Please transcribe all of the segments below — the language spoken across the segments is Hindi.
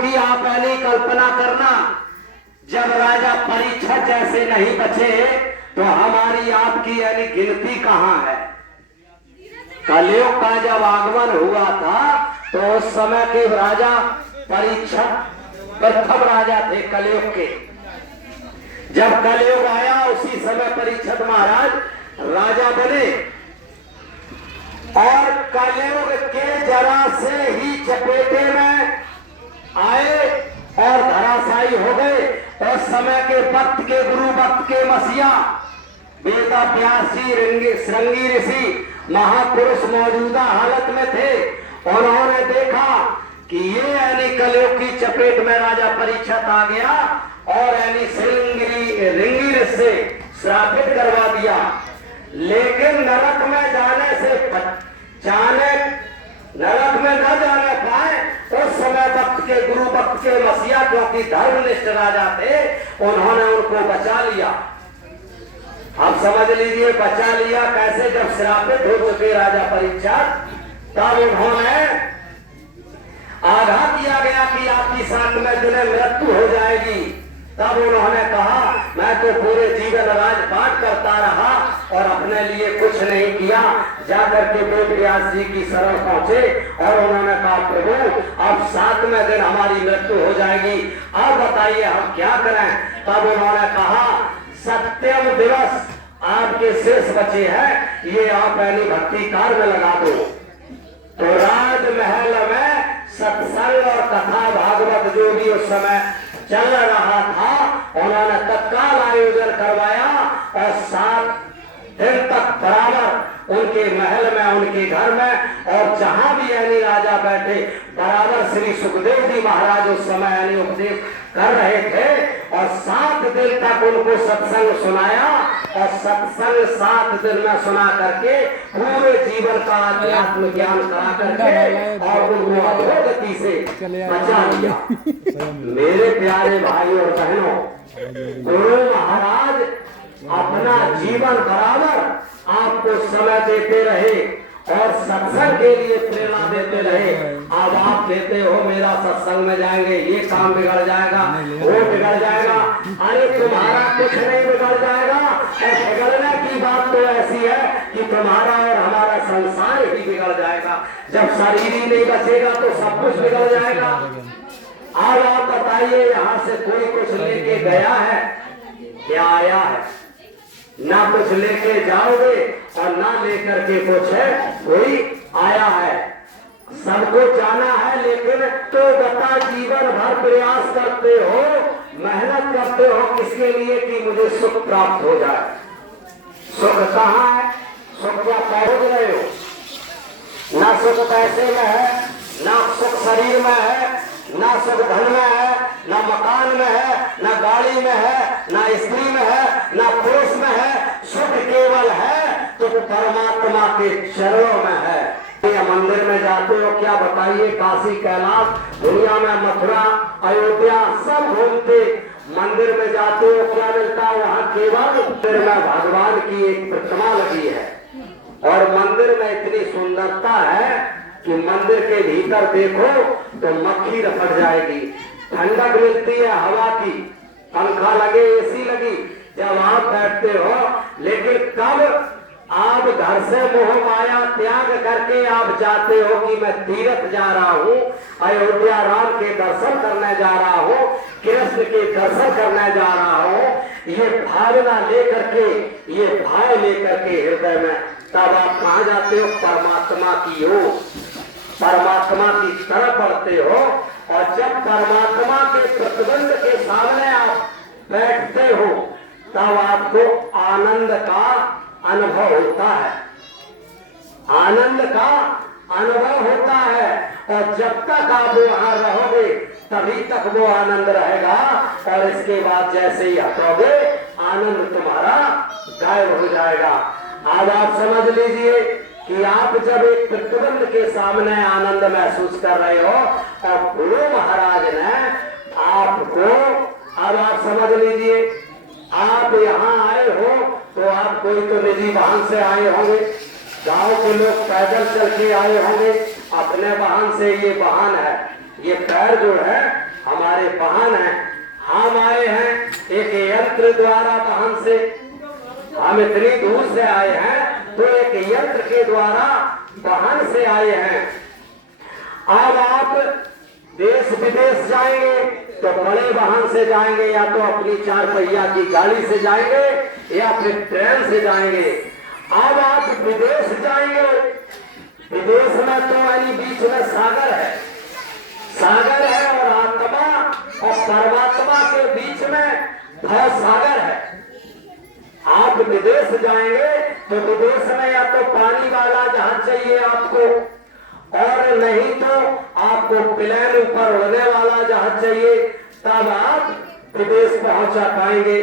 की आप यानी कल्पना करना, जब राजा परीक्षित जैसे नहीं बचे तो हमारी आपकी यानी गिनती कहाँ है। कलयुग का जब आगमन हुआ था तो उस समय के राजा परीक्षित प्रथम राजा थे कलयुग के। जब कलयुग आया उसी समय परीक्षित महाराज राजा बने और कलयुग के जरा से ही चपेटे में आए और धराशायी हो गए। उस समय के वक्त के गुरु, वक्त के मसीहा वेदा व्यास जी, श्रृंगी ऋषि महापुरुष मौजूदा हालत में थे। उन्होंने देखा कि ये यानी कलयुग की चपेट में राजा परीक्षित आ गया और यानी श्रृंगी ऋषि से श्रापित करवा दिया। लेकिन नरक में जाने से नरक में न जाने पाए। उस समय वक्त के गुरु, वक्त के मसीहा, क्योंकि धर्मनिष्ठ राजा थे, उन्होंने उनको बचा लिया। आप समझ लीजिए बचा लिया कैसे। जब श्रापित हो चुके राजा परीक्षित, तब उन्होंने आगाह किया गया कि आपकी साथ में जिन्हें मृत्यु हो जाएगी। तब उन्होंने कहा मैं तो पूरे जीवन राजपाट करता रहा और अपने लिए कुछ नहीं किया। जाकर के वेद व्यास जी की शरण पहुंचे और उन्होंने कहा प्रभु अब 7वें दिन हमारी मृत्यु हो जाएगी, अब बताइए हम क्या करें। तब उन्होंने कहा सत्यम दिवस आपके शेष बचे हैं, ये आप पहली भक्ति कार्य में लगा दो। तो राजमहल में सत्संग और कथा भागवत जो भी उस समय चल रहा था, उन्होंने तत्काल आयोजन करवाया और 7 दिन तक बराबर उनके महल में, उनके घर में और जहां भी यानी राजा बैठे बराबर श्री सुखदेव जी महाराज उस समय यानी उपदेश कर रहे थे और 7 दिन तक उनको सत्संग सुनाया और सत्संग 7 दिन में सुना करके पूरे जीवन का अध्यात्म ज्ञान करा करके और उनको अधोगति से बचा लिया। मेरे प्यारे भाई और बहनों, गुरु महाराज अपना जीवन बराबर आपको समय देते रहे और सत्संग के लिए प्रेरणा देते रहे। अब आप कहते हो मेरा सत्संग में जाएंगे ये काम बिगड़ जाएगा, वो बिगड़ जाएगा। अरे तुम्हारा कुछ नहीं बिगड़ जाएगा। बिगड़ने की बात तो ऐसी है कि तुम्हारा और हमारा संसार ही बिगड़ जाएगा। जब शरीर ही नहीं बचेगा तो सब कुछ बिगड़ जाएगा। अब आप बताइए यहाँ से कोई कुछ लेके गया है क्या आया है? ना कुछ लेके जाओगे और ना लेकर के कुछ है कोई आया है। सबको जाना है, लेकिन तो बता जीवन भर प्रयास करते हो, मेहनत करते हो किसके लिए कि मुझे सुख प्राप्त हो जाए। सुख कहाँ है? सुख क्या पहुंच रहे हो? ना सुख पैसे में है, ना सुख शरीर में है, ना सुख धन में है, ना मकान में है, ना गाड़ी में है, ना स्त्री में है, ना पुरुष में है। सुख केवल है तो परमात्मा के चरणों में है। मंदिर में जाते हो क्या बताइए, काशी कैलाश दुनिया में मथुरा अयोध्या सब घूमते, मंदिर में जाते हो क्या मिलता है? वहाँ केवल मंदिर में भगवान की एक प्रतिमा लगी है और मंदिर में इतनी सुंदरता है कि मंदिर के भीतर देखो तो मक्खी रपट जाएगी। ठंडक मिलती है हवा की, पंखा लगे, एसी लगी जब आप बैठते हो। लेकिन कब आप घर से मोह माया त्याग करके आप जाते हो कि मैं तीर्थ जा रहा हूँ, अयोध्या राम के दर्शन करने जा रहा हूँ, कृष्ण के दर्शन करने जा रहा हूँ, ये भावना लेकर के, ये भाव लेकर के हृदय में, तब आप कहाँ जाते हो? परमात्मा की ओर, परमात्मा की तरफ बढ़ते हो। और जब परमात्मा के प्रतिबंध के सामने आप बैठते हो तब आपको आनंद का अनुभव होता है, आनंद का अनुभव होता है। और जब तक आप वहां रहोगे तभी तक वो आनंद रहेगा और इसके बाद जैसे ही हटोगे आनंद तुम्हारा गायब हो जाएगा। आज आप समझ लीजिए कि आप जब एक प्रतिबंध के सामने आनंद महसूस कर रहे हो और गुरु महाराज ने आपको, अब आप समझ लीजिए आप यहाँ आए हो तो आप कोई तो निजी वाहन से आए होंगे, गांव के लोग पैदल चल के आए होंगे अपने वाहन से। ये वाहन है, ये पैर जो है हमारे वाहन है। हम आए हैं एक यंत्र द्वारा वाहन से। हम इतनी दूर से आए हैं तो एक यंत्र के द्वारा वाहन से आए हैं। अब आप देश विदेश जाएंगे तो बड़े वाहन से जाएंगे, या तो अपनी 4 पहिया की गाड़ी से जाएंगे या फिर ट्रेन से जाएंगे। अब आप विदेश जाएंगे, विदेश में तो यानी बीच में सागर है, सागर है और आत्मा और परमात्मा के बीच में भव सागर है। आप विदेश जाएंगे तो विदेश में या तो पानी वाला जहाज चाहिए आपको, और नहीं तो आपको प्लेन ऊपर उड़ने वाला जहाज चाहिए, तब आप विदेश पहुंचा पाएंगे।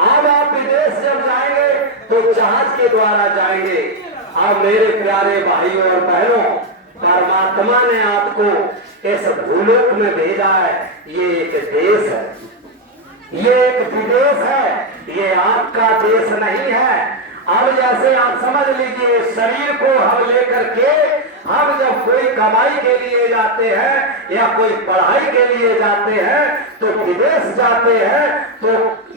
अब आप विदेश जब जाएंगे तो जहाज के द्वारा जाएंगे। अब मेरे प्यारे भाइयों और बहनों, परमात्मा ने आपको इस भूलोक में भेजा है। ये एक देश है, ये एक विदेश है, ये आपका देश नहीं है। अब जैसे आप समझ लीजिए, शरीर को हम लेकर के हम जब कोई कमाई के लिए जाते हैं या कोई पढ़ाई के लिए जाते हैं तो विदेश जाते हैं, तो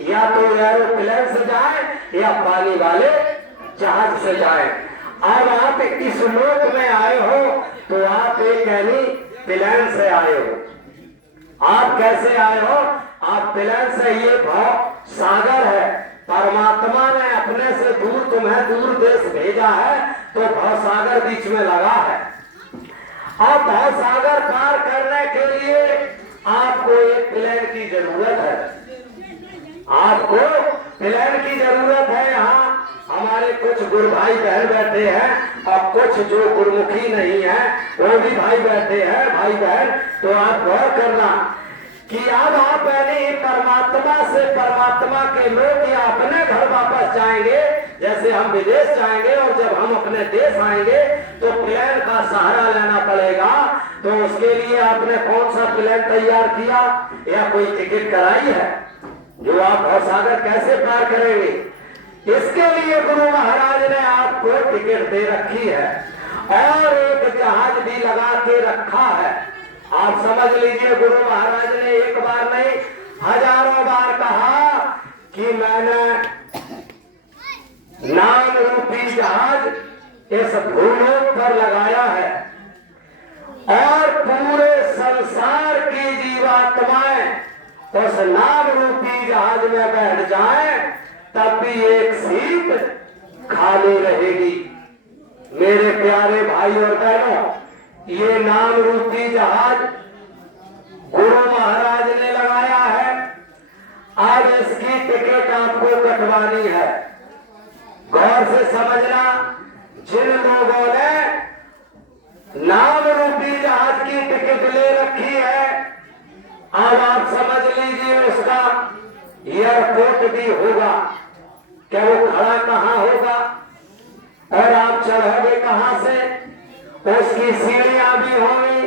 या तो एरोप्लेन से जाए या पानी वाले जहाज से जाए। अब आप इस लोक में आए हो तो आप एक यानी प्लेन से आए हो। आप कैसे आए हो? आप प्लेन से। ये भाव सागर है, परमात्मा ने अपने से दूर तुम्हें दूर देश भेजा है तो भव सागर बीच में लगा है। अब भव सागर पार करने के लिए आपको एक प्लेन की जरूरत है, आपको प्लेन की जरूरत है। यहाँ हमारे कुछ गुरु भाई बहन बैठे हैं और कुछ जो गुरुमुखी नहीं है वो भी भाई बैठे हैं, भाई बहन। तो आप गौर करना कि अब आप यानी परमात्मा से परमात्मा के लोग या अपने घर वापस जाएंगे। जैसे हम विदेश जाएंगे और जब हम अपने देश आएंगे तो प्लेन का सहारा लेना पड़ेगा। तो उसके लिए आपने कौन सा प्लेन तैयार किया या कोई टिकट कराई है जो आप भवसागर कैसे पार करेंगे? इसके लिए गुरु महाराज ने आपको टिकट दे रखी है और एक जहाज भी लगा के रखा है। आप समझ लीजिए, गुरु महाराज ने एक बार नहीं हजारों बार कहा कि मैंने नाम रूपी जहाज इस भूलोक पर लगाया है और पूरे संसार की जीवात्माएं उस नाम रूपी जहाज में बैठ जाएं तब भी एक सीट खाली रहेगी। मेरे प्यारे भाई और बहनों, ये नाम रूपी जहाज गुरु महाराज ने लगाया है। अब इसकी टिकट आपको कटवानी है। गौर से समझना, जिन लोगों ने नाम रूपी जहाज की टिकट ले रखी है, अब आप समझ लीजिए उसका एयरपोर्ट भी होगा। क्या वो खड़ा कहाँ होगा और आप चढ़ोगे कहाँ से? उसकी सीढ़ियां भी होंगी।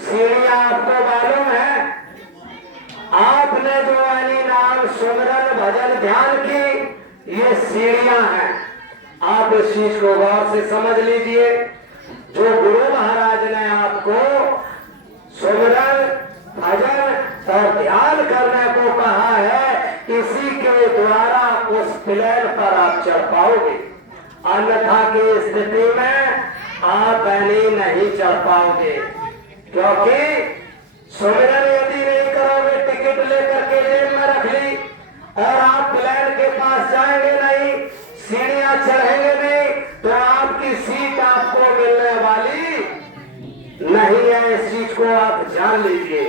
सीढ़ियां आपको मालूम है, आपने जो यानी नाम सुमरन भजन ध्यान की, ये सीढ़ियां हैं। आप इस चीज को गौर से समझ लीजिए। जो गुरु महाराज ने आपको सुमरन भजन और ध्यान करने को कहा है, इसी के द्वारा उस प्लेन पर आप चढ़ पाओगे। अन्यथा की स्थिति में आप नहीं चढ़ पाओगे, क्योंकि सुमिरन यदि नहीं करोगे, टिकट लेकर के जेब में रख ली और आप प्लेन के पास जाएंगे नहीं, सीढ़ियां चढ़ेंगे नहीं, तो आपकी सीट आपको मिलने वाली नहीं है। इस चीज को आप जान लीजिए,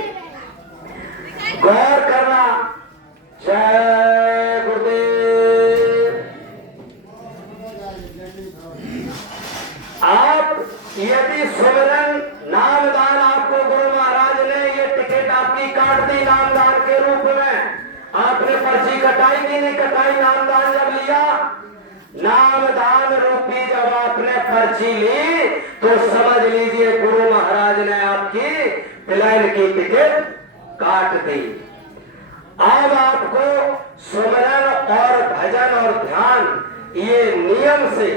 गौर करना। जय गुरुदेव। आप यदि सुमिरन नामदान आपको गुरु महाराज ने ये टिकट आपकी काट दी नामदान के रूप में, आपने पर्ची कटाई की नहीं कटाई? नामदान जब लिया, नामदान रूपी जब आपने पर्ची ली तो समझ लीजिए गुरु महाराज ने आपकी प्लेन की टिकट काट दी। अब आपको सुमिरन और भजन और ध्यान ये नियम से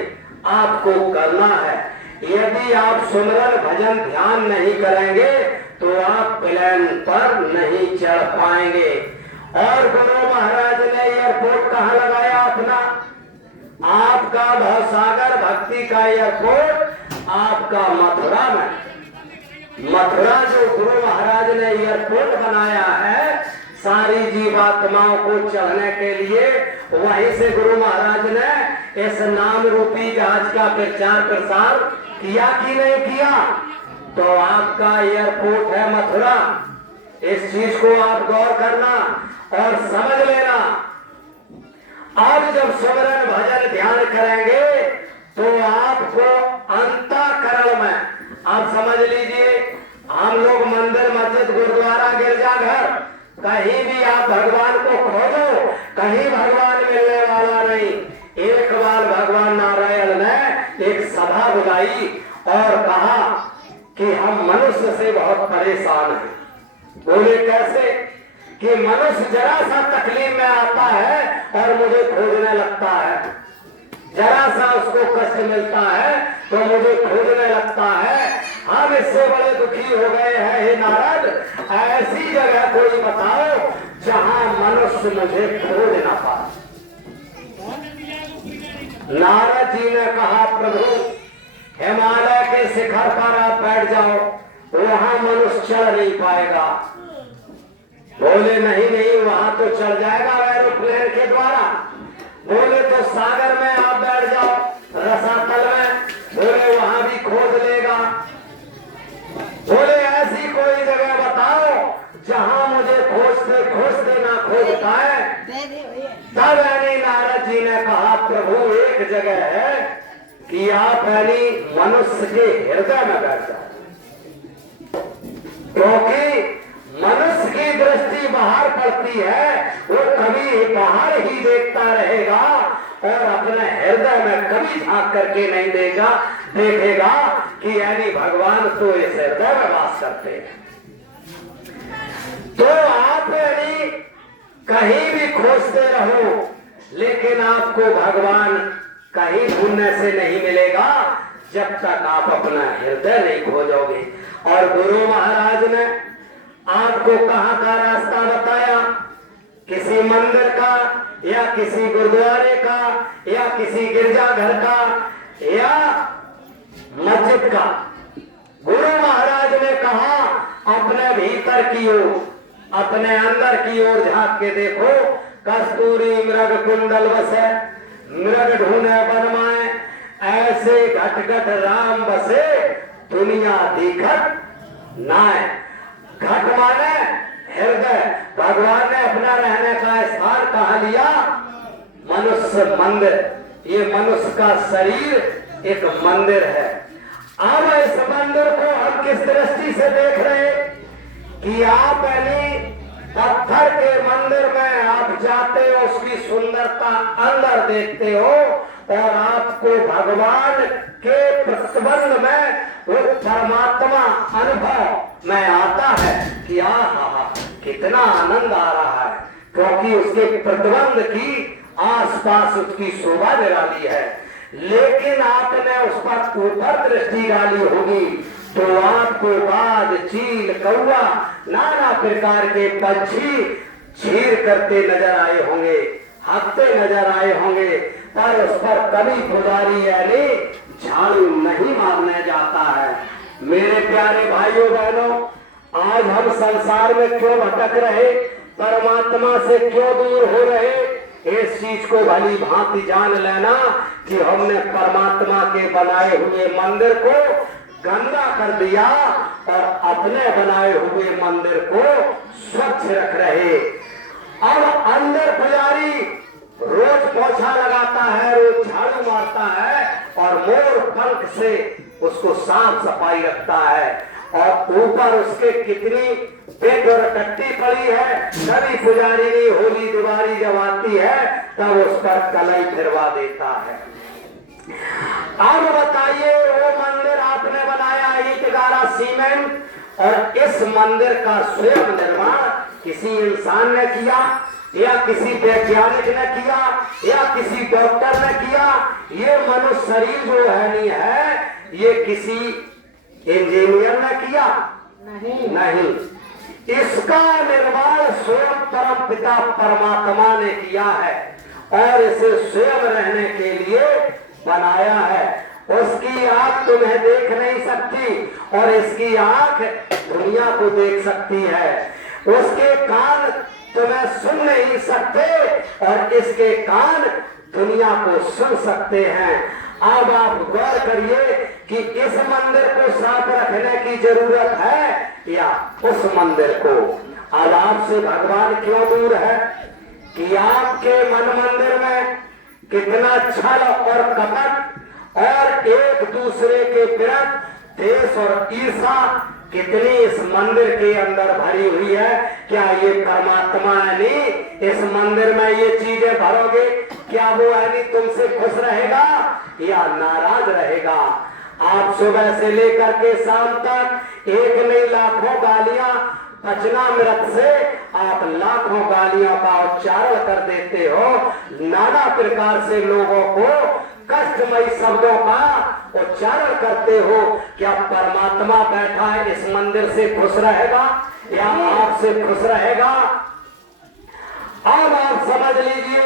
आपको करना है। यदि आप सुमरन भजन ध्यान नहीं करेंगे तो आप प्लेन पर नहीं चढ़ पाएंगे। और गुरु महाराज ने एयरपोर्ट कहाँ लगाया अपना? आपका भवसागर भक्ति का एयरपोर्ट आपका मथुरा में। मथुरा जो गुरु महाराज ने एयरपोर्ट बनाया है सारी जीवात्माओं को चढ़ने के लिए, वहीं से गुरु महाराज ने इस नाम रूपी जहाज का प्रचार प्रसार किया कि नहीं किया? तो आपका एयरपोर्ट है मथुरा। इस चीज को आप गौर करना और समझ लेना। अब जब सुमरन भजन ध्यान करेंगे तो आपको अंतःकरण में, आप समझ लीजिए, हम लोग मंदिर मस्जिद गुरुद्वारा गिरजाघर कहीं भी आप भगवान को खोजो, कहीं भगवान मिलने वाला नहीं। एक बार भगवान नारायण ने एक सभा बुलाई और कहा कि हम मनुष्य से बहुत परेशान हैं। बोले कैसे? कि मनुष्य जरा सा तकलीफ में आता है और मुझे खोजने लगता है, जरा सा उसको कष्ट मिलता है तो मुझे खोजने लगता है। हम इससे बड़े दुखी हो गए हैं, हे नारद, ऐसी जगह कोई बताओ जहां मनुष्य मुझे खोज ना पाए। नारद जी ने कहा, प्रभु हिमालय के शिखर पर आप बैठ जाओ, वहां मनुष्य चढ़ नहीं पाएगा। बोले नहीं नहीं, वहां तो चढ़ जाएगा एरोप्लेन के द्वारा। बोले तो सागर में आप बैठ जाओ, रसातल में, बोले वहां भी खोज लेगा। बोले ऐसी कोई जगह बताओ जहां मुझे खोजते खोजते ना खोज पाए। तब यानी नारद जी ने कहा, प्रभु एक जगह है कि आप यानी मनुष्य के हृदय में बैठ जाओ, क्योंकि मनुष्य की दृष्टि बाहर पड़ती है, वो कभी बाहर ही देखता रहेगा और अपने हृदय में कभी झांक करके नहीं देखेगा कि यानी भगवान तो इस हृदय में वास करते हैं। तो आप यानी कहीं भी खोजते रहो, लेकिन आपको भगवान कहीं ढूंढने से नहीं मिलेगा जब तक आप अपना हृदय नहीं खोजोगे। और गुरु महाराज ने आपको कहाँ का रास्ता बताया? किसी मंदिर का या किसी गुरुद्वारे का या किसी गिरजाघर का या मस्जिद का? गुरु महाराज ने कहा अपने भीतर की ओर, अपने अंदर की ओर झांक के देखो। कस्तूरी मृग कुंडल बसे, मृग ढूंढे बनमाए, ऐसे घट घट राम बसे, दुनिया दिखत नाय। घट माने हृदय। भगवान ने अपना रहने का स्थान कहाँ लिया? मनुष्य मंदिर। ये मनुष्य का शरीर एक मंदिर है। अब इस मंदिर को हम किस दृष्टि से देख रहे हैं कि आप यानी पत्थर के मंदिर में आप जाते हो, उसकी सुंदरता अंदर देखते हो और आपको भगवान के प्रतिबंध में वो परमात्मा अनुभव में आता है कि आहा कितना आनंद आ रहा है, क्योंकि उसके प्रतिबंध की आसपास उसकी शोभा निराली है। लेकिन आपने उस पर ऊपर दृष्टि डाली होगी तो आपको बाज, चील, कौवा, नाना प्रकार के पंछी चीर करते नजर आए होंगे, हंसते नजर आए होंगे, पर उस पर कभी पुजारी यानी झाड़ू नहीं मारने जाता है। मेरे प्यारे भाइयों बहनों, आज हम संसार में क्यों भटक रहे, परमात्मा से क्यों दूर हो रहे, इस चीज को भली भांति जान लेना कि हमने परमात्मा के बनाए हुए मंदिर को गंदा कर दिया और अपने बनाए हुए मंदिर को स्वच्छ रख रहे। अब अंदर पुजारी रोज पोछा लगाता है, रोज झाड़ू मारता है और मोर पंख से उसको साफ सफाई रखता है, और ऊपर उसके कितनी पेट और टट्टी पड़ी है। कभी पुजारी ने होली दिवाली जब आती है तब उस पर कलई फिरवा देता है। अब बताइए, वो मंदिर आपने बनाया ईंट गारा सीमेंट, और इस मंदिर का स्वयं निर्माण किसी इंसान ने किया? या किसी वैज्ञानिक ने किया या किसी डॉक्टर ने किया। ये मनुष्य शरीर जो है नहीं है, ये किसी इंजीनियर ने किया नहीं। इसका निर्माण स्वयं परम पिता परमात्मा ने किया है और इसे स्वयं रहने के लिए बनाया है। उसकी आंख तुम्हें देख नहीं सकती और इसकी आंख दुनिया को देख सकती है। उसके कान तुम्हें सुन नहीं सकते और इसके कान दुनिया को सुन सकते हैं। अब आप गौर करिए कि इस मंदिर को साफ रखने की जरूरत है या उस मंदिर को। अब आपसे भगवान क्यों दूर है कि आपके मन मंदिर में कितना छल और कपट और एक दूसरे के विरुद्ध देश और ईर्षा कितनी इस मंदिर के अंदर भरी हुई है। क्या ये परमात्मा है नहीं? इस मंदिर में ये चीजें भरोगे, क्या वो है नहीं तुमसे खुश रहेगा या नाराज रहेगा? आप सुबह से लेकर के शाम तक एक नहीं लाखों गालियां वचनामृत से आप लाखों गालियों का उच्चारण कर देते हो, नाना प्रकार से लोगों को कष्टमयी शब्दों का उच्चारण करते हो। क्या परमात्मा बैठा है इस मंदिर से खुश रहेगा या आपसे खुश रहेगा? अब आप समझ लीजिए,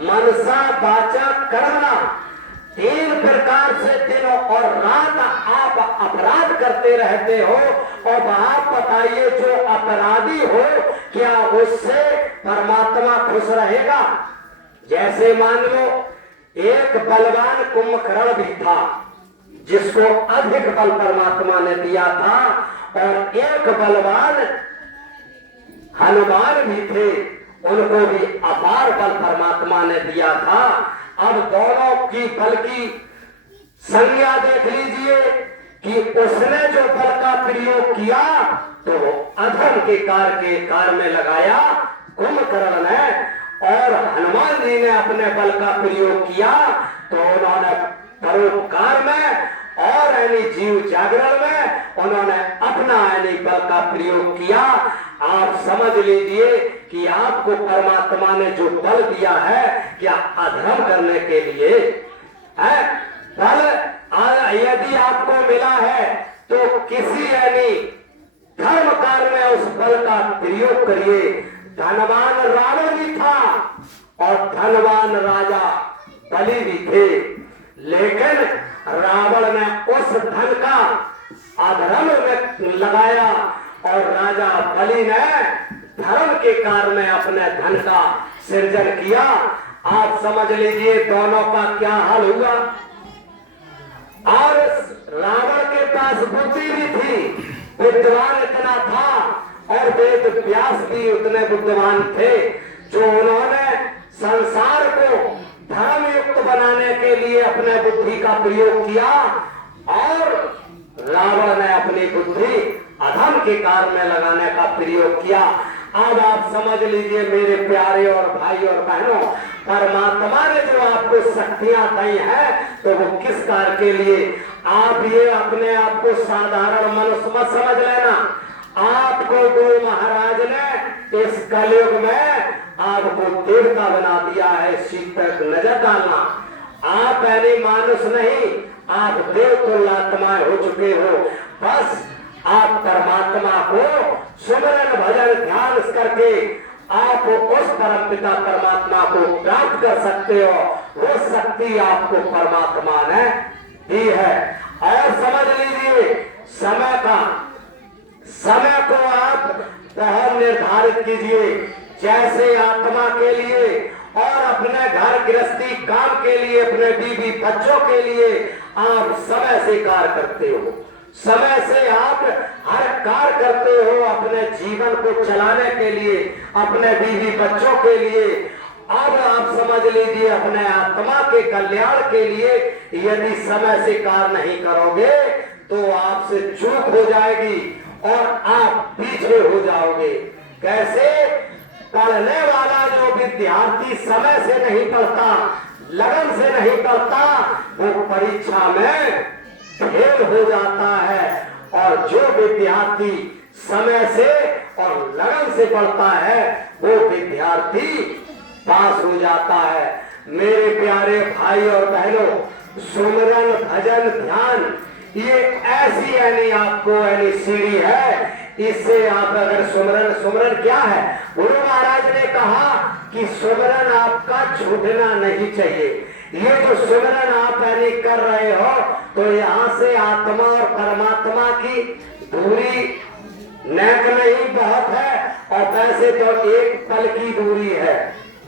मनसा वाचा कर्मणा, तीन प्रकार से दिन और रात आप अपराध करते रहते हो। और आप बताइए, जो अपराधी हो क्या उससे परमात्मा खुश रहेगा? जैसे मान लो एक बलवान कुंभकर्ण भी था जिसको अधिक बल परमात्मा ने दिया था और एक बलवान हनुमान भी थे, उनको भी अपार बल परमात्मा ने दिया था। अब दोनों की बल की संज्ञा देख लीजिए कि उसने जो बल का प्रयोग किया तो अधर्म के कार्य में लगाया कुंभकर्ण ने, और हनुमान जी ने अपने बल का प्रयोग किया तो उन्होंने परोपकार में और यानी जीव जागरण में उन्होंने अपना यानी बल का प्रयोग किया। आप समझ लीजिए कि आपको परमात्मा ने जो बल दिया है क्या अधर्म करने के लिए है? बल यदि आपको मिला है तो किसी यानी धर्म कार्य में उस बल का प्रयोग करिए। धनवान रावण भी था और धनवान राजा बलि भी थे, लेकिन रावण ने उस धन का अधर्म में लगाया और राजा बलि ने धर्म के कार्य में अपने धन का सृजन किया। आप समझ लीजिए दोनों का क्या हाल हुआ। और रावण के पास बुद्धि भी थी, विद्वान इतना था और वेद व्यास भी उतने बुद्धिमान थे जो उन्होंने संसार को धर्म युक्त बनाने के लिए अपने बुद्धि का प्रयोग किया और रावण ने अपनी बुद्धि अधर्म के कार्य में लगाने का प्रयोग किया। अब आप समझ लीजिए मेरे प्यारे और भाई और बहनों, परमात्मा ने जो आपको शक्तियां दी हैं तो वो किस कार्य के लिए? आप ये अपने आप को साधारण मनुष्य मत समझ लेना। आपको गुरु महाराज ने इस कलयुग में आपको देवता बना दिया है। शीतक नजर डालना, आप पहले मानुष नहीं, आप देव तुल्य आत्माएं हो चुके हो। बस आप परमात्मा को सुमरन भजन ध्यान करके आप उस परम पिता परमात्मा को प्राप्त कर सकते हो। वो शक्ति आपको परमात्मा ने दी है। और समझ लीजिए समय को आप बहुत निर्धारित कीजिए। जैसे आत्मा के लिए और अपने घर गृहस्थी काम के लिए, अपने बीवी बच्चों के लिए आप समय से कार्य करते हो, समय से आप हर कार्य करते हो अपने जीवन को चलाने के लिए, अपने बीवी बच्चों के लिए। अब आप समझ लीजिए अपने आत्मा के कल्याण के लिए यदि समय से कार्य नहीं करोगे तो आपसे चूक हो जाएगी और आप पीछे हो जाओगे। कैसे? पढ़ने वाला जो विद्यार्थी समय से नहीं पढ़ता, लगन से नहीं पढ़ता, वो परीक्षा में फेल हो जाता है। और जो विद्यार्थी समय से और लगन से पढ़ता है वो विद्यार्थी पास हो जाता है। मेरे प्यारे भाई और बहनों, सुमरन भजन ध्यान ये ऐसी यानी आपको यानी सीढ़ी है, इससे आप अगर सुमरन क्या है? गुरु महाराज ने कहा कि सुमरन आपका छूटना नहीं चाहिए। ये जो सुमरन आप यानी कर रहे हो तो यहाँ से आत्मा और परमात्मा की दूरी नेक नहीं बहुत है, और वैसे तो एक पल की दूरी है,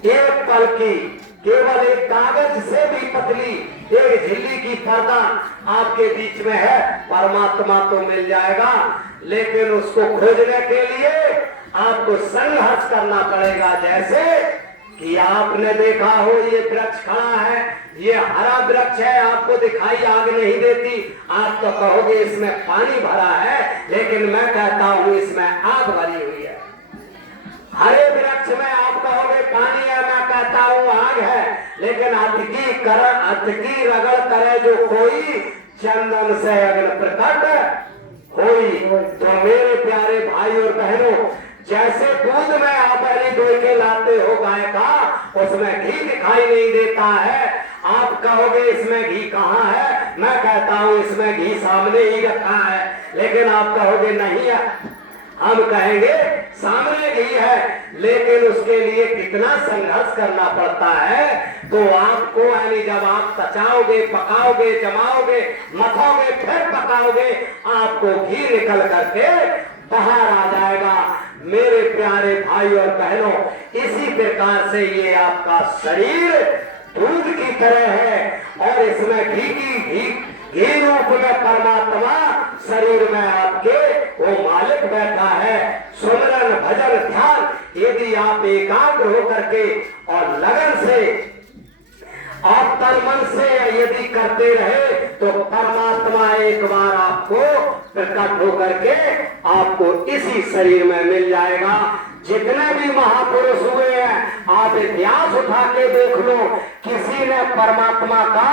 एक पल की, केवल एक कागज से भी पतली एक झिल्ली की पर्दा आपके बीच में है। परमात्मा तो मिल जाएगा, लेकिन उसको खोजने के लिए आपको संघर्ष करना पड़ेगा। जैसे कि आपने देखा हो ये वृक्ष खड़ा है, ये हरा वृक्ष है, आपको दिखाई आग नहीं देती, आप तो कहोगे इसमें पानी भरा है, लेकिन मैं कहता हूं इसमें आग भरी हुई है। हरे वृक्ष में आप कहोगे पानी है, मैं कहता हूं आग है, लेकिन अतकी रगड़ करे जो कोई, चंदन से अग्नि प्रकट होई। तो मेरे प्यारे भाई और बहनों, जैसे दूध में आप पहले धो के लाते हो गाय का, उसमें घी दिखाई नहीं देता है, आप कहोगे इसमें घी कहाँ है, मैं कहता हूँ इसमें घी सामने ही रखा है, लेकिन आप कहोगे नहीं है, हम कहेंगे सामने घी है, लेकिन उसके लिए कितना संघर्ष करना पड़ता है। तो आपको यानी जब आप पचाओगे, पकाओगे, जमाओगे, मथोगे, फिर पकाओगे, आपको घी निकल करके बाहर आ जाएगा। मेरे प्यारे भाई और बहनों, इसी प्रकार से ये आपका शरीर दूध की तरह है, और इसमें घी रूप में परमात्मा शरीर में आपके वो मालिक बैठा है। सुमरन भजन ध्यान यदि आप एकाग्र होकर के और लगन से आप तन मन से यदि करते रहे, तो परमात्मा एक बार आपको प्रकट होकर के आपको इसी शरीर में मिल जाएगा। जितने भी महापुरुष हुए हैं, आप इतिहास उठा के देख लो, किसी ने परमात्मा का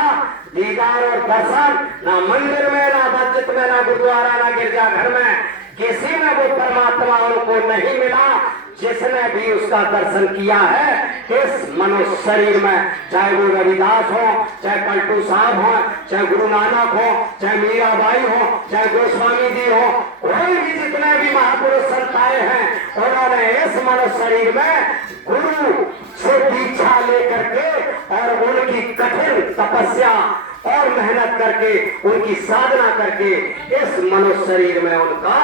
दीदार और दर्शन ना मंदिर में, ना मस्जिद में, ना गुरुद्वारा, ना गिरजाघर में, किसी में वो परमात्मा उनको नहीं मिला। जिसने भी उसका दर्शन किया है इस मनुष्य शरीर में, चाहे वो रविदास हो, चाहे पलटू साहब हो, चाहे गुरु नानक हो, चाहे मीराबाई हो, चाहे गोस्वामी जी हो, कोई भी जितने भी महापुरुष संत आए हैं, उन्होंने इस मनुष्य शरीर में गुरु से दीक्षा लेकर के और उनकी कठिन तपस्या और मेहनत करके, उनकी साधना करके इस मनुष्य शरीर में उनका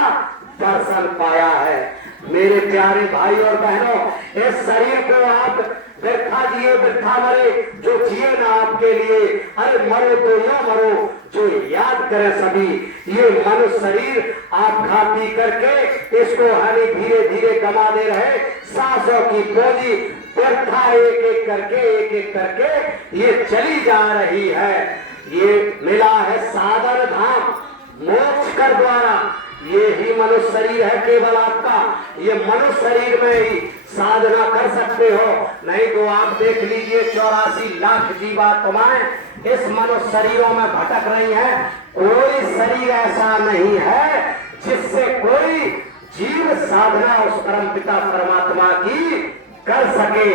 दर्शन पाया है। मेरे प्यारे भाई और बहनों, इस शरीर को आप व्यर्था जिए व्यर्था मरे, जो जिए ना आपके लिए, अरे मरो तो या मरो, जो याद करे सभी। ये मनुष्य शरीर आप खा पी करके इसको हानि धीरे धीरे गमा दे रहे, सांसों की बोझी व्यर्था एक एक करके ये चली जा रही है। ये मिला है साधन धाम मोक्ष कर द्वारा, ये ही मनुष्य शरीर है केवल आपका। ये मनुष्य शरीर में ही साधना कर सकते हो, नहीं तो आप देख लीजिए 84 लाख जीवात्माएं इस मनुष्य शरीरों में भटक रही हैं। कोई शरीर ऐसा नहीं है जिससे कोई जीव साधना उस परम पिता परमात्मा की कर सके,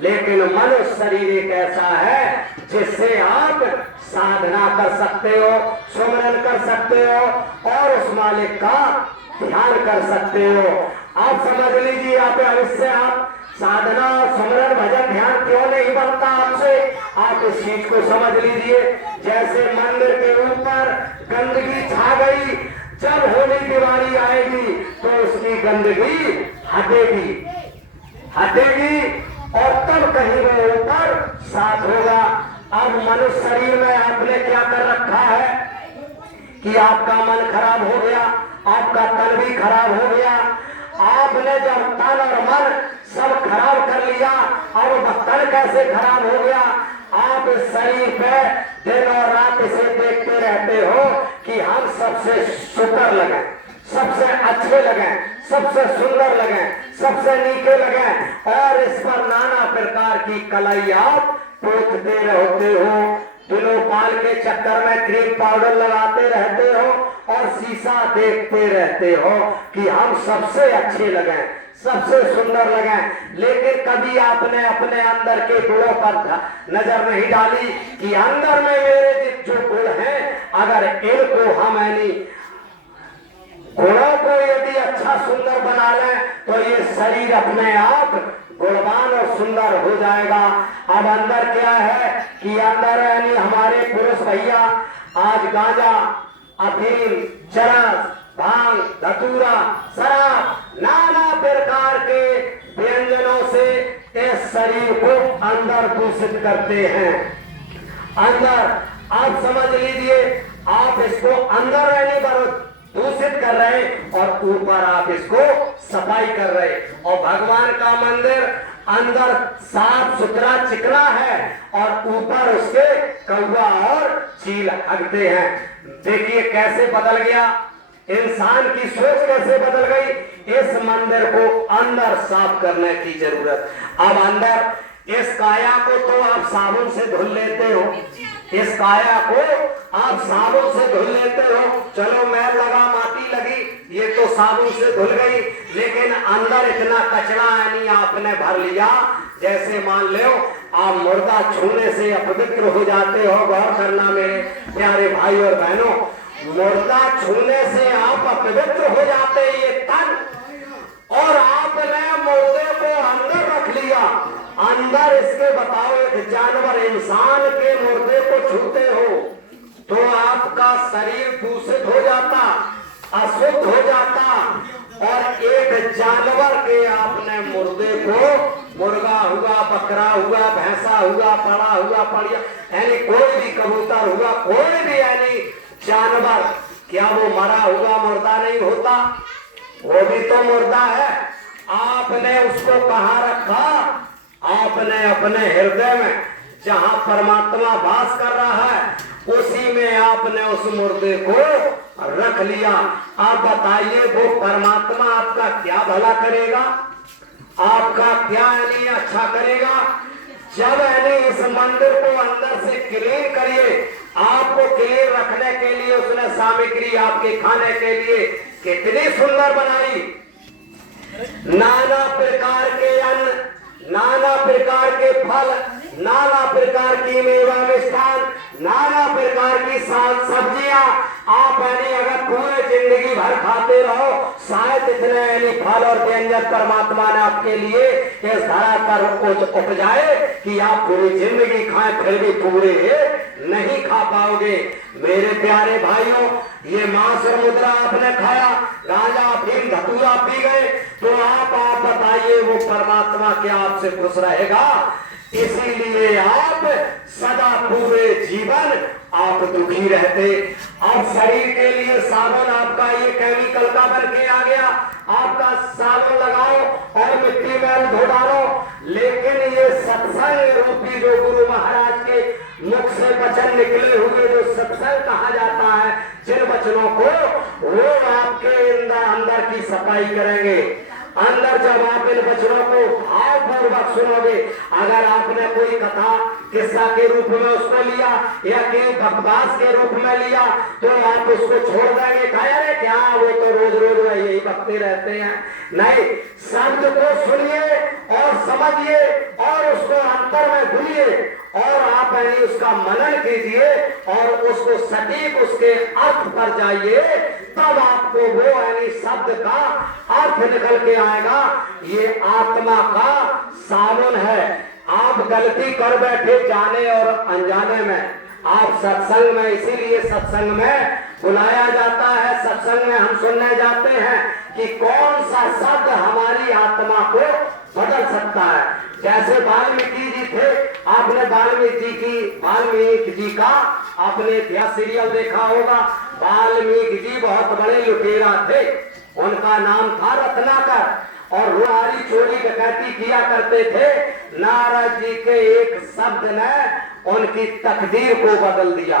लेकिन मनुष्य शरीर एक ऐसा है जिससे आप साधना कर सकते हो, सुमरन कर सकते हो और उस मालिक का ध्यान कर सकते हो। आप समझ लीजिए, आप इससे आप साधना सुमरन भजन ध्यान क्यों नहीं बनता आपसे, आप इस चीज को समझ लीजिए। जैसे मंदिर के ऊपर गंदगी छा गई, जब होली दिवाली आएगी तो उसकी गंदगी हटेगी और तब कहीं वो ऊपर साफ होगा। अब मनुष्य शरीर में आपने क्या कर रखा है कि आपका मन खराब हो गया, आपका तन भी खराब हो गया। आपने जब तन और मन सब खराब कर लिया, और तन कैसे खराब हो गया, आप इस शरीर पे दिन और रात इसे देखते रहते हो कि हम सबसे सुंदर लगे, सबसे अच्छे लगे, सबसे सुंदर लगे, सबसे नीचे लगे, और इस पर नाना प्रकार की कलाई आप पोतते रहते हो। दिनों पाल के चक्कर में क्रीम पाउडर लगाते रहते हो और शीशा देखते रहते हो कि हम सबसे अच्छे लगे, सबसे सुंदर लगे, लेकिन कभी आपने अपने अंदर के गुणों पर नजर नहीं डाली कि अंदर में मेरे जो गुण हैं, अगर इनको हम गुणों को यदि अच्छा सुंदर बना लें तो ये शरीर अपने आप गुणवान और सुंदर हो जाएगा। अब अंदर क्या है कि अंदर यानी हमारे पुरुष भैया आज गांजा, अफीम, चरस, भांग, धतूरा, शराब, नाना प्रकार के व्यंजनों से इस शरीर को अंदर दूषित करते हैं। अंदर आप समझ लीजिए, आप इसको अंदर रहने पर दूषित कर रहे और ऊपर आप इसको सफाई कर रहे। और भगवान का मंदिर अंदर साफ सुथरा चिकना है और ऊपर उसके कौवा और चील हगते हैं। देखिए कैसे बदल गया, इंसान की सोच कैसे बदल गई। इस मंदिर को अंदर साफ करने की जरूरत। अब अंदर इस काया को तो आप साबुन से धुल लेते हो, इस काया को आप साबुन से धुल लेते हो, चलो मैल लगा, माटी लगी, ये तो साबुन से धुल गई, लेकिन अंदर इतना कचरा यानी आपने भर लिया। जैसे मान लो आप मुर्दा छूने से अपवित्र हो जाते हो। गौर करना मेरे प्यारे भाई और बहनों, मुर्दा छूने से आप अपवित्र हो जाते, ये तन, और आपने मुर्दे को अंदर रख लिया। अंदर इसके बताओ, एक जानवर इंसान के मुर्दे को छूते हो तो आपका शरीर दूषित हो जाता, अशुद्ध हो जाता। और एक जानवर के आपने मुर्दे को, मुर्गा हुआ, बकरा हुआ, भैंसा हुआ, पड़ा हुआ, पड़िया, यानी कोई भी कबूतर हुआ, कोई भी यानी जानवर, क्या वो मरा हुआ मुर्दा नहीं होता? वो भी तो मुर्दा है। आपने उसको कहाँ रखा? आपने अपने हृदय में, जहाँ परमात्मा वास कर रहा है, उसी में आपने उस मुर्दे को रख लिया। आप बताइए वो परमात्मा आपका क्या भला करेगा, आपका क्या यानी अच्छा करेगा? जब यानी इस मंदिर को अंदर से क्लीन करिए, आपको क्लीन रखने के लिए उसने सामग्री आपके खाने के लिए कितनी सुंदर बनाई। नाना प्रकार के अन्न, नाना प्रकार के फल, नाना प्रकार की मेवा मिष्ठान, नाना प्रकार की सब्जियां। आप यानी अगर पूरे जिंदगी भर खाते रहो, शायद इतने यानी फल और व्यंजन परमात्मा ने आपके लिए इस धरा पर उपजाए कि आप पूरी जिंदगी खाएं, फिर भी पूरे नहीं खा पाओगे। मेरे प्यारे भाइयों, ये मांस और मुद्रा आपने खाया, गांजा, अफीम, धतूरा पी गए, तो आप बताइए वो परमात्मा क्या आपसे खुश रहेगा? इसीलिए आप सदा पूरे जीवन आप दुखी रहते। अब शरीर के लिए साबुन आपका ये केमिकल का बन के आ गया, आपका साबुन लगाओ और मिट्टी में धो डालो, लेकिन ये सत्संग रूपी जो गुरु महाराज के मुख से वचन निकले हुए जो सत्संग कहा जाता है, जिन वचनों को वो आपके अंदर की सफाई करेंगे। अंदर जब आप इन वचनों को भावपूर्वक सुनोगे, अगर आपने कोई कथा किस्सा के रूप में उसको लिया या कि बकवास के रूप में लिया, तो आप उसको छोड़ देंगे, कहा अरे क्या वो तो रोज रोज यही बकते रहते हैं। नहीं, शब्द को सुनिए और समझिए और उसको अंतर में भूलिए और आप उसका मनन कीजिए और उसको सटीक उसके अर्थ पर जाइए, तब आपको वो शब्द का अर्थ निकल के आएगा। ये आत्मा का साबुन है। आप गलती कर बैठे जाने और अनजाने में, आप सत्संग में, इसीलिए सत्संग में बुलाया जाता है, सत्संग में हम सुनने जाते हैं कि कौन सा शब्द हमारी आत्मा को बदल सकता है। जैसे वाल्मीकि जी थे, आपने वाल्मीकि जी का आपने इतिहास सीरियल देखा होगा। वाल्मीकि जी बहुत बड़े लुटेरा थे, उनका नाम था रत्नाकर और रुआरी चोरी डकैती किया करते थे। नारद जी के एक शब्द ने उनकी तकदीर को बदल दिया,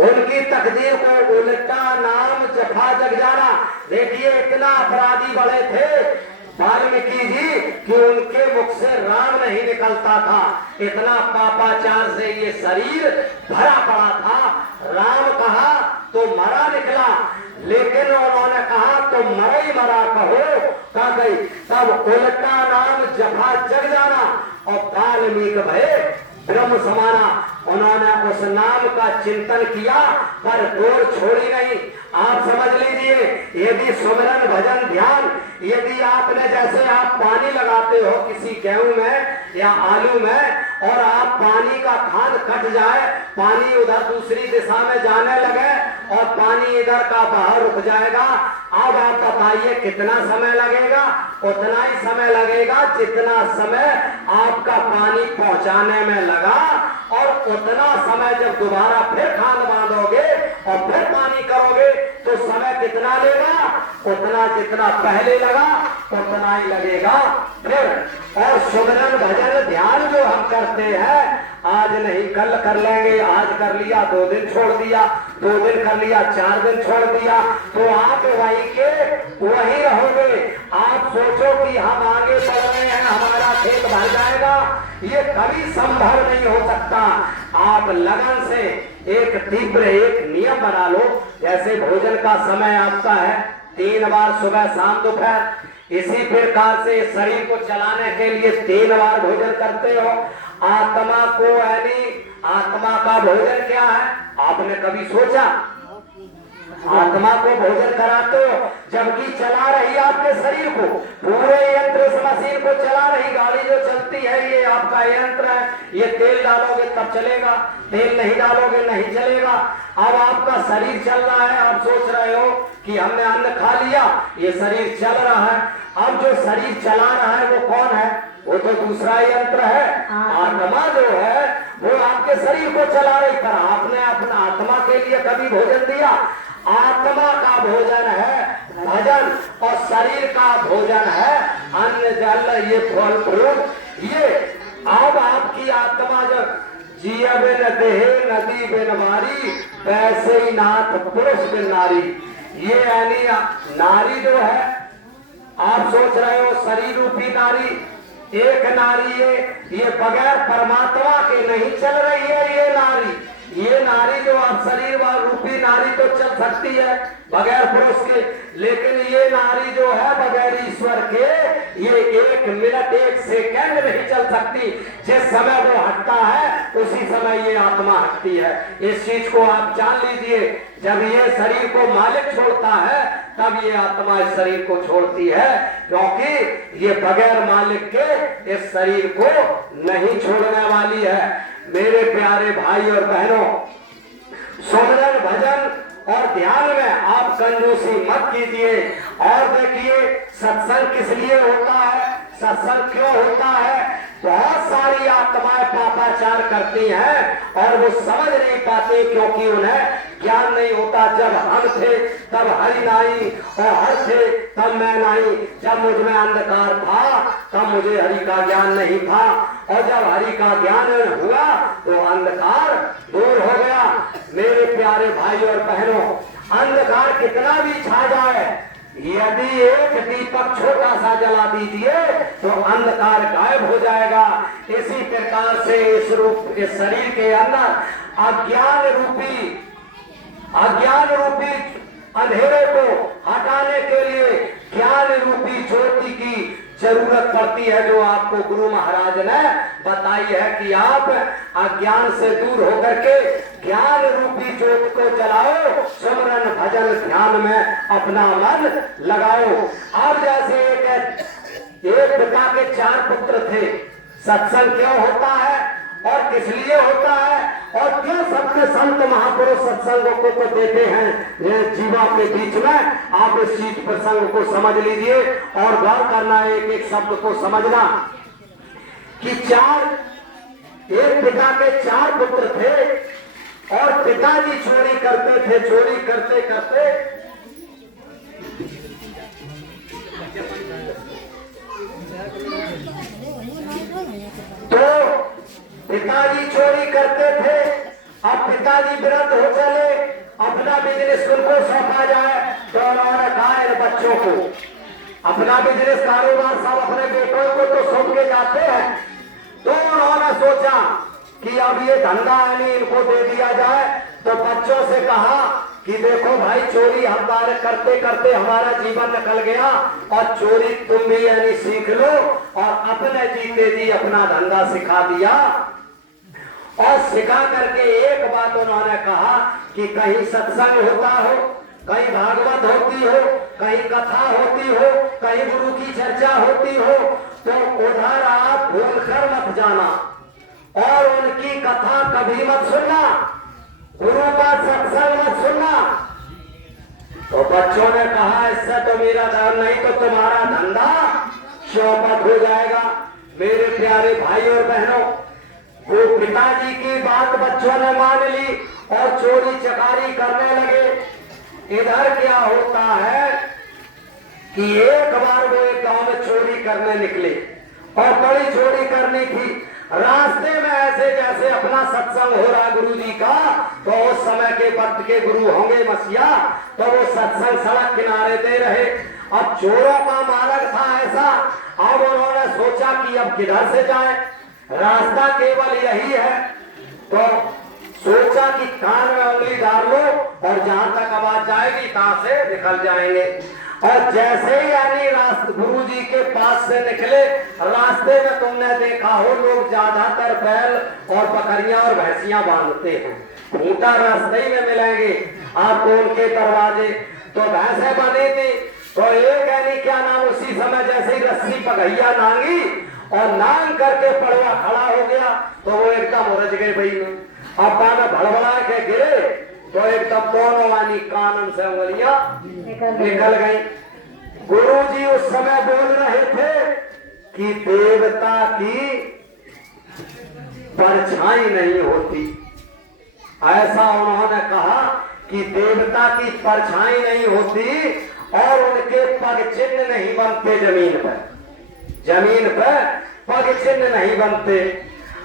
उनकी तकदीर को उल्टा नाम जफा जग जाना। देखिए इतना अपराधी बड़े थे वाल्मीकि जी कि उनके मुख से राम नहीं निकलता था, इतना पापाचार से ये शरीर भरा पड़ा था। राम कहा तो मरा निकला, लेकिन उन्होंने कहा तो मरा ही मरा कहो कह गई। तब उल्टा नाम जफा जग जाना और वाल्मीकि भये ब्रह्म समाना। उन्होंने उस नाम का चिंतन किया पर दौड़ छोड़ी नहीं। आप समझ लीजिए, यदि सुमिरन भजन ध्यान, यदि आपने जैसे आप पानी लगाते हो किसी गेहूं में या आलू में और आप पानी का खाद कट जाए, पानी उधर दूसरी दिशा में जाने लगे और पानी इधर का बाहर रुक जाएगा। अब आप बताइए कितना समय लगेगा? उतना ही समय लगेगा जितना समय आपका पानी पहुंचाने में लगा, और उतना समय जब दोबारा फिर खाद बांधोगे और फिर पानी करोगे तो समय कितना लेगा? उतना जितना पहले लगा उतना ही लगेगा फिर। और सुमिरन भजन ध्यान जो हम करते हैं, आज नहीं कल कर लेंगे, आज कर लिया 2 दिन छोड़ दिया, 2 दिन कर लिया 4 दिन छोड़ दिया, तो आप वही के वही रहोगे। आप सोचो कि हम आगे बढ़ रहे हैं, हमारा खेत भर जाएगा, ये कभी संभव नहीं हो सकता। आप लगन से एक तीव्र एक नियम बना लो। जैसे भोजन का समय आपका है 3 बार, सुबह शाम दोपहर, इसी प्रकार से शरीर को चलाने के लिए 3 बार भोजन करते हो। आत्मा को यानी आत्मा का भोजन क्या है? आपने कभी सोचा? आत्मा को भोजन कराते हो जबकि चला रही आपके शरीर को, पूरे यंत्र इस मशीन को चला रही। गाड़ी जो चलती है ये आपका यंत्र है, ये तेल डालोगे तब चलेगा, तेल नहीं डालोगे नहीं चलेगा। अब आपका शरीर चल रहा है, आप सोच रहे हो कि हमने अन्न खा लिया, ये शरीर चल रहा है। अब जो शरीर चला रहा है वो कौन है? वो तो दूसरा यंत्र है। आत्मा जो है वो आपके शरीर को चला रही, पर आपने अपना आत्मा के लिए कभी भोजन दिया? आत्मा का भोजन है भजन और शरीर का भोजन है अन्न जल, ये फल फ्रूट। ये अब आपकी आत्मा जब जिया बिन देहे नदी बिन मारी, वैसे ही नाथ पुरुष बिन नारी। ये यानी नारी जो है, आप सोच रहे हो शरीर रूपी नारी, एक नारी ये बगैर परमात्मा के नहीं चल रही है। ये नारी, ये नारी जो आप शरीर रूपी नारी तो चल सकती है बगैर पुरुष के, लेकिन ये नारी जो है बगैर ईश्वर के ये 1 मिनट 1 सेकंड नहीं चल सकती। जिस समय वो हटता है उसी समय ये आत्मा हटती है। इस चीज को आप जान लीजिए। जब ये शरीर को मालिक छोड़ता है तब ये आत्मा इस शरीर को छोड़ती है, क्योंकि ये बगैर मालिक के इस शरीर को नहीं छोड़ने वाली है। मेरे प्यारे भाई और बहनों, सुमिरन भजन और ध्यान में आप कंजूसी मत कीजिए। और देखिए सत्संग किस लिए होता है, सत्संग क्यों होता है? बहुत सारी आत्माएं पापाचार करती हैं और वो समझ नहीं पाते क्योंकि उन्हें ज्ञान नहीं होता। जब हम थे तब हरि नहीं, और हर थे तब मैं नहीं। जब मुझ में अंधकार था तब मुझे हरि का ज्ञान नहीं था, और जब हरि का ज्ञान हुआ तो अंधकार दूर हो गया। मेरे प्यारे भाई और बहनों, अंधकार कितना भी छा जाए, यदि एक दीपक छोटा सा जला दीजिए तो अंधकार गायब हो जाएगा। इसी प्रकार से इस शरीर के अंदर अज्ञान रूपी अंधेरे को हटाने के लिए ज्ञान रूपी ज्योति की जरूरत पड़ती है, जो आपको गुरु महाराज ने बताई है कि आप अज्ञान से दूर होकर के ज्ञान रूपी ज्योति को जलाओ, सुमिरन भजन ध्यान में अपना मन लगाओ। अब जैसे एक पिता के 4 पुत्र थे। सत्संग क्यों होता है और किस लिए होता है, और क्यों सबके संत महापुरुष सत्संगों को देते हैं जीवा के बीच में? आप इस चीज प्रसंग को समझ लीजिए और गौर करना, एक एक शब्द को समझना कि एक पिता के 4 पुत्र थे और पिताजी चोरी करते थे। चोरी करते करते तो पिताजी चोरी करते थे। अब पिताजी वृद्ध हो चले, अपना बिजनेस उनको सौंपा जाए तो उन्होंने कहा इन बच्चों को अपना बिजनेस कारोबार सब अपने बेटों को तो सौंप के जाते हैं। तो उन्होंने सोचा कि अब ये धंधा यानी इनको दे दिया जाए। तो बच्चों से कहा कि देखो भाई चोरी हमारे करते करते हमारा जीवन निकल गया और चोरी तुम भी यानी सीख लो, और अपने जीते जी अपना धंधा सिखा दिया। और सिखा करके एक बात उन्होंने कहा कि कहीं सत्संग होता हो, कहीं भागवत होती हो, कहीं कथा होती हो, कहीं गुरु की चर्चा होती हो, तो उधर आप भूलकर मत जाना और उनकी कथा कभी मत सुनना, गुरु का सत्संग मत सुनना। तो बच्चों ने कहा इससे तो मेरा डर नहीं तो तुम्हारा धंधा चौपट हो जाएगा। मेरे प्यारे भाई और बहनों, वो पिताजी की बात बच्चों ने मान ली और चोरी चकारी करने लगे। इधर क्या होता है कि एक बार वो एक गांव में चोरी करने निकले और बड़ी चोरी करनी थी। रास्ते में ऐसे जैसे अपना सत्संग हो रहा गुरु जी का, तो उस समय के वक्त के गुरु होंगे मसीहा, तो वो सत्संग सड़क किनारे दे रहे। अब चोरों का मार्ग था ऐसा, अब उन्होंने सोचा कि अब किधर से जाए, रास्ता केवल यही है। तो सोचा कि कान में उंगली डाल लो और जहां तक आवाज जाएगी तहां से निकल जाएंगे। और जैसे ही यानी गुरु जी के पास से निकले, रास्ते में तुमने देखा हो लोग ज्यादातर बैल और बकरियां और भैंसियां बांधते हैं, खूंटा रास्ते ही में मिलेंगे आपको उनके दरवाजे। तो भैंसे बनी थी, तो एक यानी क्या नाम उसी समय जैसे ही रस्सी पगैया नांगी और नांग करके पड़वा खड़ा हो गया, तो वो एकदम उलझ गए भाई में। अब पाना भड़बड़ा के गिरे तो एकदम दोनों वाली कानन से उंगलियां निकल गई। गुरु जी उस समय बोल रहे थे कि देवता की परछाई नहीं होती, ऐसा उन्होंने कहा कि देवता की परछाई नहीं होती और उनके पग चिन्ह नहीं बनते जमीन पर, जमीन पर पग चिन्ह नहीं बनते।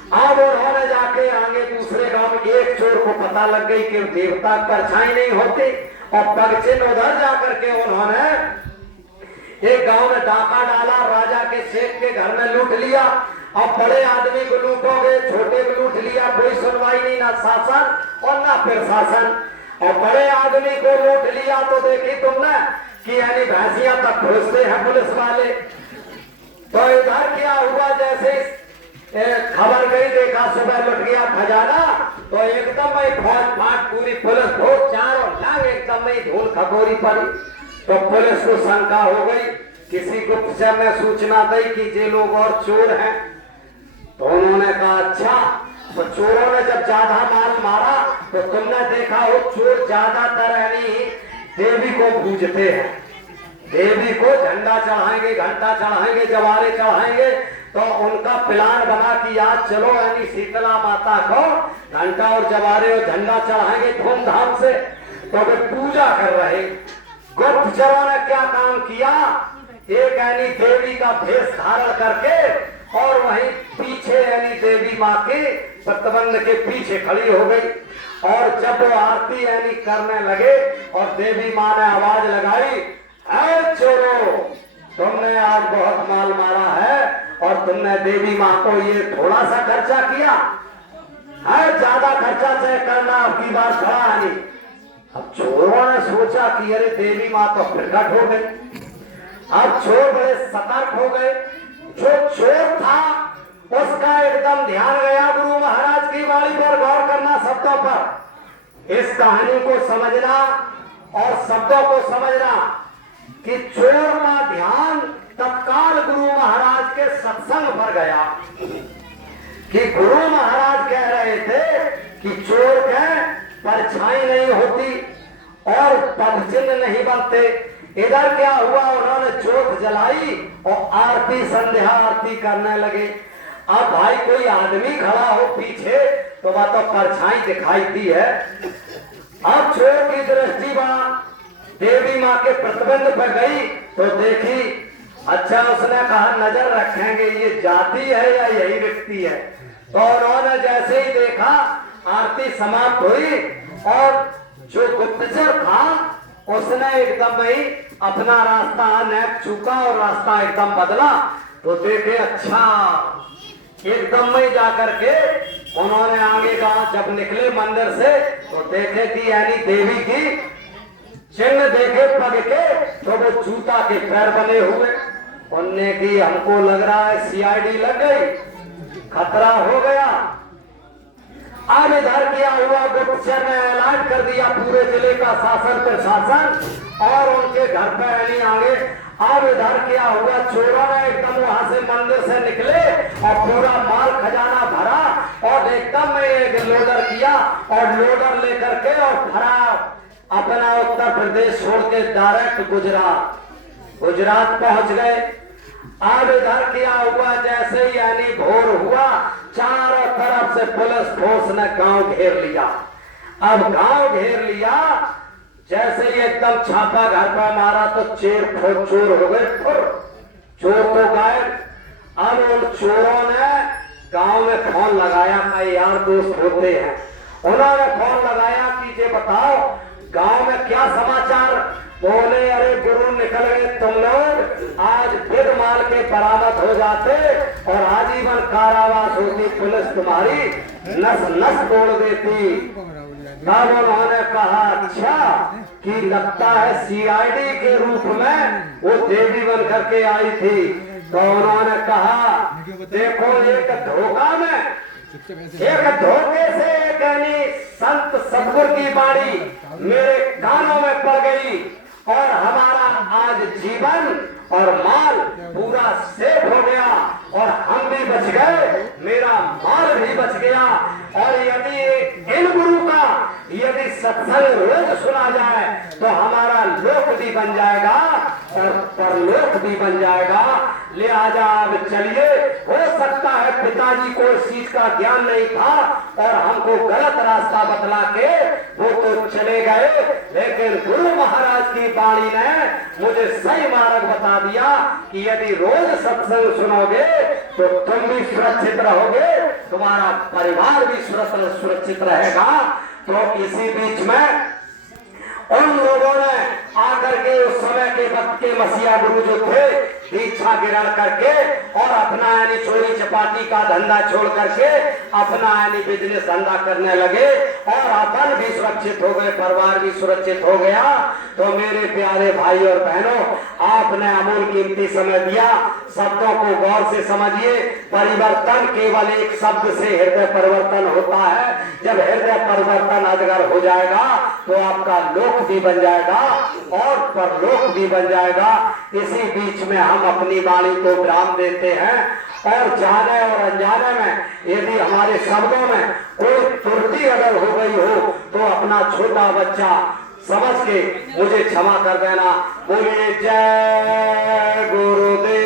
अब उन्होंने जाके आगे दूसरे गांव में एक चोर को पता लग गई कि देवता परछाई नहीं होती और पग चिन्ह, उधर जाकर के उन्होंने एक गांव में डाका डाला, राजा के शेख के घर में लूट लिया। अब बड़े आदमी को लूटोगे, छोटे को लूट लिया, कोई सुनवाई नहीं, ना शासन और ना प्रशासन। और बड़े आदमी को लूट लिया तो देखी तुमने कि यानी भैंसियां तक खोजते हैं पुलिस वाले। तो इधर क्या हुआ, जैसे खबर गई, देखा सुबह लुट गया खजाना, तो एकदम ही फौज फाट पूरी पुलिस बहुत चारों लाख एकदम ही धूल खकोरी पड़ी। तो पुलिस को शंका हो गई, किसी गुप्तचर ने सूचना दी कि ये लोग और चोर हैं। तो उन्होंने कहा अच्छा, तो चोरों ने जब ज्यादा माल मारा तो तुमने देखा हो चोर ज्यादातर यानी देवी को पूजते हैं, देवी को झंडा चढ़ाएंगे, घंटा चढ़ाएंगे, जवारे चढ़ाएंगे। तो उनका प्लान बना कि आज चलो यानी शीतला माता को घंटा और जवारे और झंडा चढ़ाएंगे धूमधाम से। तो वे पूजा कर रहे। गुप्तचरों ने क्या काम किया, एक यानी देवी का भेष धारण करके और वहीं पीछे यानी देवी माँ के प्रतिबंध के पीछे खड़ी हो गई। और जब वो आरती यानी करने लगे और देवी माँ ने आवाज लगाई, ऐ चोरों, तुमने आज बहुत माल मारा है और तुमने देवी माँ को ये थोड़ा सा खर्चा किया है, ज्यादा खर्चा से करना आपकी बात खड़ा नहीं। अब चोरों ने सोचा कि अरे देवी माँ तो प्रकट हो गई। अब चोर बड़े सतर्क हो गए। जो चोर था उसका एकदम ध्यान गया गुरु महाराज की वाणी पर गौर करना, शब्दों पर इस कहानी को समझना और शब्दों को समझना कि चोर का ध्यान तत्काल गुरु महाराज के सत्संग पर गया कि गुरु महाराज कह रहे थे कि चोर के परछाई नहीं होती और पग चिन्ह नहीं बनते। इधर क्या हुआ, उन्होंने जोत जलाई और आरती संध्या आरती करने लगे। अब भाई कोई आदमी खड़ा हो पीछे तो वह तो परछाई दिखाई दी है। अब चोर की दृष्टि वहां देवी माँ के प्रतिबंध पर गई तो देखी, अच्छा उसने कहा नजर रखेंगे ये जाति है या यही व्यक्ति है। तो उन्होंने जैसे ही देखा आरती समाप्त हुई और जो गुप्तचर था उसने एकदम ही अपना रास्ता नैप चुका और रास्ता एकदम बदला। तो देखे अच्छा एकदम ही जाकर के उन्होंने आगे कहा, जब निकले मंदिर से तो देखे कि यानी देवी की चिन्ह देखे पग के, तो वो जूता के पैर बने हुए। उनने की हमको लग रहा है सीआईडी लग गई, खतरा हो गया। अब इधर किया हुआ गुप्तचर ने ऐलान कर दिया पूरे जिले का शासन प्रशासन और उनके घर पे नहीं आगे। अब इधर किया हुआ चोरों ने एकदम वहां से मंदिर से निकले और पूरा माल खजाना भरा और एकदम में एक लोडर किया और लोडर लेकर के और भरा अपना उत्तर प्रदेश छोड़ के डायरेक्ट गुजरात पहुंच गए। अब इधर किया हुआ जैसे ही यानी भोर हुआ, चारों तरफ से पुलिस फोर्स ने गांव घेर लिया। अब गांव घेर लिया, जैसे ही एकदम छापा घर पर मारा तो चोर हो गए, चोर तो गायब। अब उन चोरों ने गांव में फोन लगाया, कई यार दोस्त होते हैं, उन्होंने फोन लगाया कि ये बताओ गांव में क्या समाचार। बोले अरे गुरु निकल गए तुम लोग, आज फिर माल के बरामद हो जाते और आजीवन कारावास होती, पुलिस तुम्हारी नस नस तोड़ देती। तब उन्होंने कहा अच्छा कि लगता है सीआईडी के रूप में वो देवी बन करके आई थी। तो उन्होंने कहा देखो एक धोखा में, एक धोखे से यानी संत सतगुरु की बाणी मेरे कानों में पड़ गई और हमारा आज जीवन और माल पूरा सेफ हो गया और हम भी बच गए, मेरा माल भी बच गया। और यदि इन गुरु का यदि सत्संग रोज सुना जाए तो हमारा लोक भी बन जाएगा और परलोक भी बन जाएगा। लिहाजा अब चलिए, हो सकता है पिताजी को इस चीज का ज्ञान नहीं था और हमको गलत रास्ता बतला के वो तो चले गए, लेकिन गुरु महाराज की वाणी ने मुझे सही मार्ग बता दिया कि यदि रोज सत्संग सुनोगे तो तुम भी सुरक्षित रहोगे, तुम्हारा परिवार भी सुरक्षित रहेगा। तो इसी बीच में उन लोगों ने आकर के उस समय के वक्त के मसीहा गुरु जो थे, दीक्षा ग्रहण करके और अपना यानी चोरी चपाटी का धंधा छोड़ करके अपना यानी बिजनेस धंधा करने लगे और अपन भी सुरक्षित हो गए, परिवार भी सुरक्षित हो गया। तो मेरे प्यारे भाई और बहनों, आपने अमूल कीमती समय दिया, शब्दों को गौर से समझिए। परिवर्तन केवल एक शब्द से हृदय परिवर्तन होता है। जब हृदय परिवर्तन अगर हो जाएगा तो आपका लोक भी बन जाएगा और परलोक भी बन जाएगा। इसी बीच में हम अपनी वाणी को विराम देते हैं और जाने और अनजाने में यदि हमारे शब्दों में कोई त्रुटि अगर हो गई हो तो अपना छोटा बच्चा समझ के मुझे क्षमा कर देना। बोलिए जय गुरुदेव।